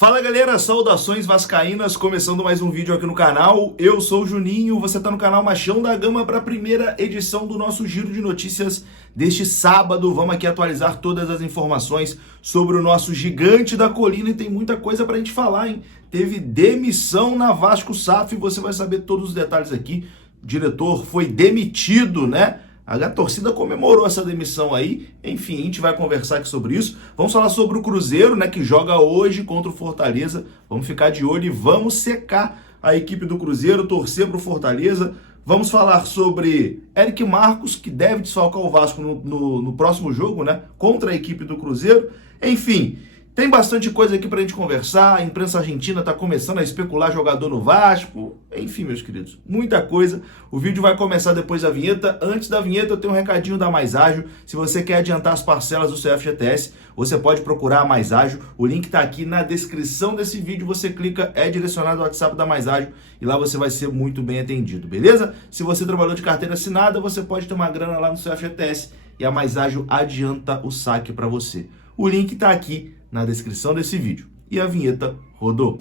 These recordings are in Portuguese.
Fala galera, saudações vascaínas, começando mais um vídeo aqui no canal. Eu sou o Juninho, você está no canal Machão da Gama para a primeira edição do nosso giro de notícias deste sábado. Vamos aqui atualizar todas as informações sobre o nosso gigante da colina e tem muita coisa para a gente falar, hein? Teve demissão na Vasco SAF, você vai saber todos os detalhes aqui. O diretor foi demitido, né? A torcida comemorou essa demissão aí, enfim, a gente vai conversar aqui sobre isso. Vamos falar sobre o Cruzeiro, né, que joga hoje contra o Fortaleza. Vamos ficar de olho e vamos secar a equipe do Cruzeiro, torcer para o Fortaleza. Vamos falar sobre Eric Marcos, que deve desfalcar o Vasco no próximo jogo, né, contra a equipe do Cruzeiro. Enfim, tem bastante coisa aqui pra gente conversar. A imprensa argentina tá começando a especular jogador no Vasco. Enfim, meus queridos, muita coisa. O vídeo vai começar depois da vinheta. Antes da vinheta, eu tenho um recadinho da Mais Ágil. Se você quer adiantar as parcelas do seu FGTS, você pode procurar a Mais Ágil. O link tá aqui na descrição desse vídeo. Você clica, é direcionado ao WhatsApp da Mais Ágil e lá você vai ser muito bem atendido, beleza? Se você trabalhou de carteira assinada, você pode ter uma grana lá no seu FGTS e a Mais Ágil adianta o saque para você. O link tá aqui na descrição desse vídeo. E a vinheta rodou.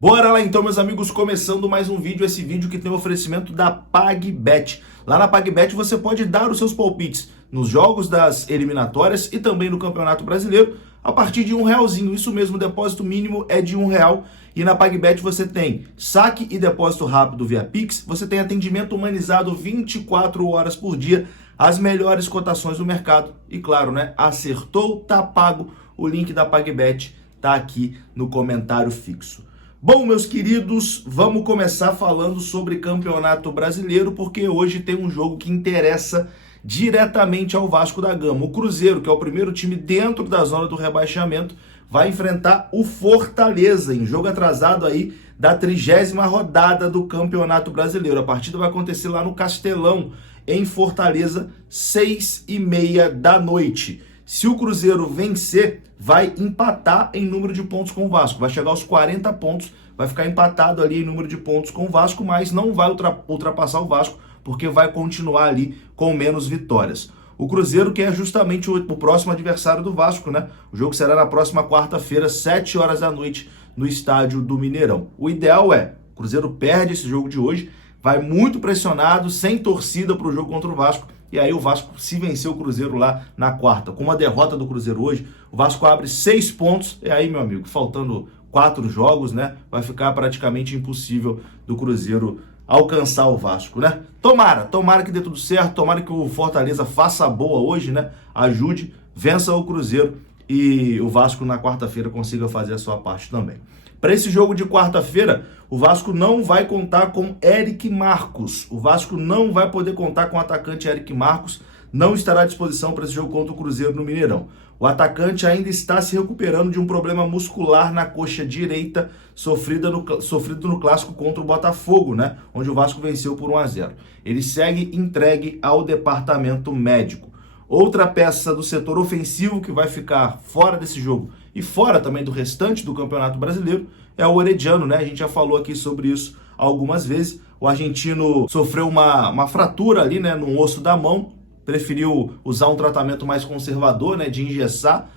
Bora lá então, meus amigos, começando mais um vídeo. Esse vídeo que tem o oferecimento da PagBet. Lá na PagBet você pode dar os seus palpites nos jogos das eliminatórias e também no Campeonato Brasileiro a partir de R$1. Isso mesmo, o depósito mínimo é de R$1. E na PagBet você tem saque e depósito rápido via Pix. Você tem atendimento humanizado 24 horas por dia, as melhores cotações do mercado. E claro, né? Acertou, tá pago. O link da PagBet tá aqui no comentário fixo. Bom, meus queridos, vamos começar falando sobre Campeonato Brasileiro, porque hoje tem um jogo que interessa diretamente ao Vasco da Gama. O Cruzeiro, que é o primeiro time dentro da zona do rebaixamento, vai enfrentar o Fortaleza em jogo atrasado aí da 30ª rodada do Campeonato Brasileiro. A partida vai acontecer lá no Castelão, em Fortaleza, 6h30 da noite. Se o Cruzeiro vencer, vai empatar em número de pontos com o Vasco. Vai chegar aos 40 pontos, vai ficar empatado ali em número de pontos com o Vasco, mas não vai ultrapassar o Vasco, porque vai continuar ali com menos vitórias. O Cruzeiro, que é justamente o próximo adversário do Vasco, né? O jogo será na próxima quarta-feira, 7 horas da noite, no estádio do Mineirão. O ideal é, o Cruzeiro perde esse jogo de hoje, vai muito pressionado, sem torcida para o jogo contra o Vasco, e aí o Vasco, se vencer o Cruzeiro lá na quarta, com uma derrota do Cruzeiro hoje, o Vasco abre 6 pontos, e aí, meu amigo, faltando 4 jogos, né? Vai ficar praticamente impossível do Cruzeiro alcançar o Vasco, né? Tomara que dê tudo certo, tomara que o Fortaleza faça a boa hoje, né? Ajude, vença o Cruzeiro e o Vasco na quarta-feira consiga fazer a sua parte também. Para esse jogo de quarta-feira, o Vasco não vai contar com Eric Marcos. O Vasco não vai poder contar com o atacante Eric Marcos, não estará à disposição para esse jogo contra o Cruzeiro no Mineirão. O atacante ainda está se recuperando de um problema muscular na coxa direita, sofrido no clássico contra o Botafogo, né? Onde o Vasco venceu por 1-0. Ele segue entregue ao departamento médico. Outra peça do setor ofensivo que vai ficar fora desse jogo e fora também do restante do Campeonato Brasileiro é o Orediano, né? A gente já falou aqui sobre isso algumas vezes. O argentino sofreu uma fratura ali, né, no osso da mão, preferiu usar um tratamento mais conservador, né, de engessar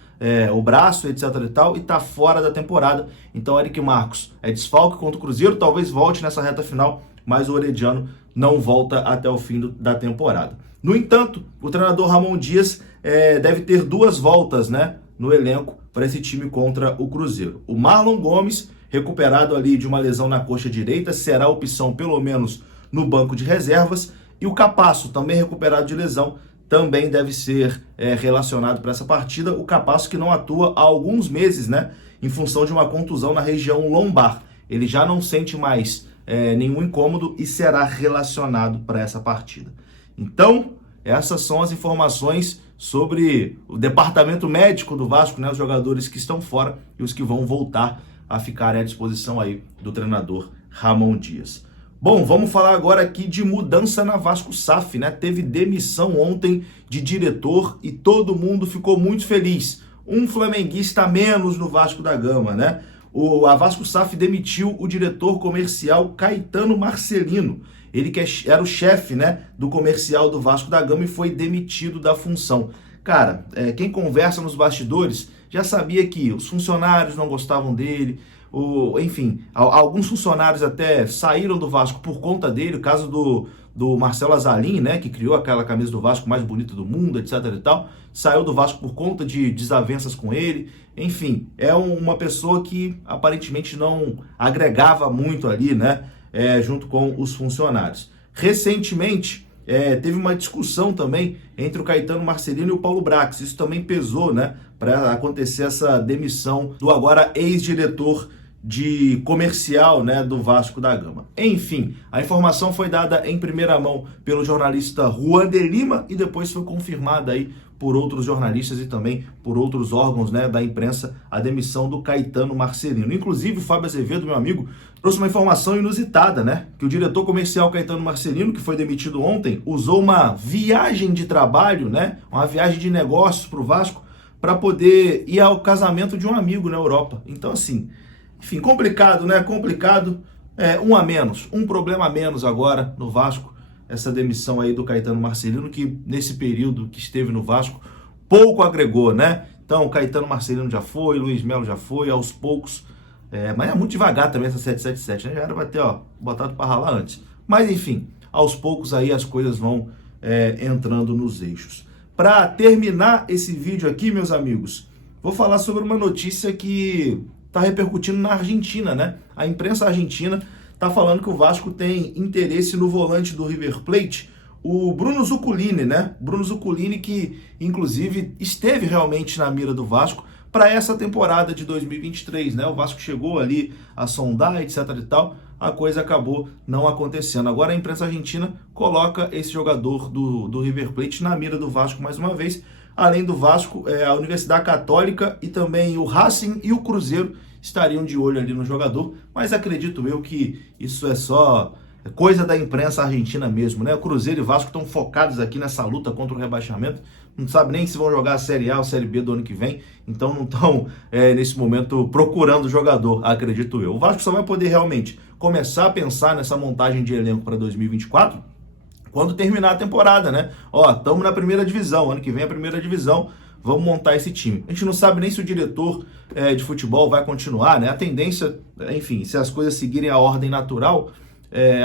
o braço, etc e tal, e tá fora da temporada. Então, Eric Marcos é desfalque contra o Cruzeiro, talvez volte nessa reta final, mas o Orediano não volta até o fim da temporada. No entanto, o treinador Ramon Dias deve ter 2 voltas, né, no elenco para esse time contra o Cruzeiro. O Marlon Gomes, recuperado ali de uma lesão na coxa direita, será opção pelo menos no banco de reservas, e o Capasso, também recuperado de lesão, também deve ser relacionado para essa partida. O Capasso que não atua há alguns meses, né, em função de uma contusão na região lombar. Ele já não sente mais nenhum incômodo e será relacionado para essa partida. Então, essas são as informações sobre o departamento médico do Vasco, né, os jogadores que estão fora e os que vão voltar a ficar à disposição aí do treinador Ramon Dias. Bom, vamos falar agora aqui de mudança na Vasco SAF, né? Teve demissão ontem de diretor e todo mundo ficou muito feliz. Um flamenguista a menos no Vasco da Gama, né? A Vasco SAF demitiu o diretor comercial Caetano Marcelino. Ele que era o chefe, né, do comercial do Vasco da Gama e foi demitido da função. cara, quem conversa nos bastidores já sabia que os funcionários não gostavam dele, enfim, alguns funcionários até saíram do Vasco por conta dele, o caso do Marcelo Azzalin, né, que criou aquela camisa do Vasco mais bonita do mundo, etc e tal, saiu do Vasco por conta de desavenças com ele. Enfim, é uma pessoa que aparentemente não agregava muito ali, né, junto com os funcionários. Recentemente, teve uma discussão também entre o Caetano Marcelino e o Paulo Brax. Isso também pesou, né, para acontecer essa demissão do agora ex-diretor de comercial, né, do Vasco da Gama. Enfim, a informação foi dada em primeira mão pelo jornalista Juan de Lima e depois foi confirmada aí por outros jornalistas e também por outros órgãos, né, da imprensa, a demissão do Caetano Marcelino. Inclusive, o Fábio Azevedo, meu amigo, trouxe uma informação inusitada, né, que o diretor comercial Caetano Marcelino, que foi demitido ontem, usou uma viagem de trabalho, né, uma viagem de negócios para o Vasco, para poder ir ao casamento de um amigo na Europa. Então, assim, enfim, complicado, né? Complicado. Um problema a menos agora no Vasco, essa demissão aí do Caetano Marcelino, que nesse período que esteve no Vasco, pouco agregou, né? Então, o Caetano Marcelino já foi, Luiz Melo já foi, aos poucos, mas é muito devagar também essa 777, né? Já era pra ter, botado pra ralar antes. Mas, enfim, aos poucos aí as coisas vão entrando nos eixos. Para terminar esse vídeo aqui, meus amigos, vou falar sobre uma notícia que está repercutindo na Argentina, né? A imprensa argentina está falando que o Vasco tem interesse no volante do River Plate, o Bruno Zuculini, né? Bruno Zuculini, que inclusive esteve realmente na mira do Vasco para essa temporada de 2023, né? O Vasco chegou ali a sondar, etc e tal, a coisa acabou não acontecendo. Agora a imprensa argentina coloca esse jogador do River Plate na mira do Vasco mais uma vez. Além do Vasco, a Universidade Católica e também o Racing e o Cruzeiro estariam de olho ali no jogador, mas acredito eu que isso é só coisa da imprensa argentina mesmo, né? O Cruzeiro e o Vasco estão focados aqui nessa luta contra o rebaixamento, não sabe nem se vão jogar a Série A ou a Série B do ano que vem, então não estão nesse momento procurando jogador, acredito eu. O Vasco só vai poder realmente começar a pensar nessa montagem de elenco para 2024 quando terminar a temporada, né? Estamos na primeira divisão, ano que vem é a primeira divisão, vamos montar esse time. A gente não sabe nem se o diretor de futebol vai continuar, né? A tendência, enfim, se as coisas seguirem a ordem natural,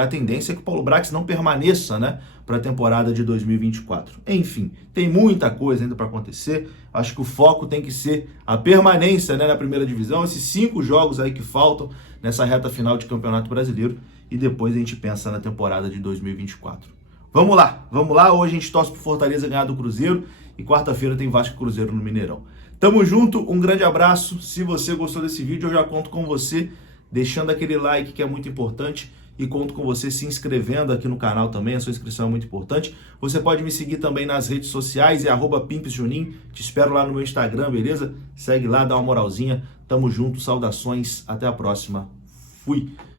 a tendência é que o Paulo Brax não permaneça, né, para a temporada de 2024. Enfim, tem muita coisa ainda para acontecer. Acho que o foco tem que ser a permanência, né, na primeira divisão, esses 5 jogos aí que faltam nessa reta final de Campeonato Brasileiro, e depois a gente pensa na temporada de 2024. Vamos lá, hoje a gente torce pro Fortaleza ganhar do Cruzeiro e quarta-feira tem Vasco e Cruzeiro no Mineirão. Tamo junto, um grande abraço. Se você gostou desse vídeo, eu já conto com você deixando aquele like que é muito importante e conto com você se inscrevendo aqui no canal também, a sua inscrição é muito importante. Você pode me seguir também nas redes sociais, @pimpesjunim, te espero lá no meu Instagram, beleza? Segue lá, dá uma moralzinha, tamo junto, saudações, até a próxima, fui!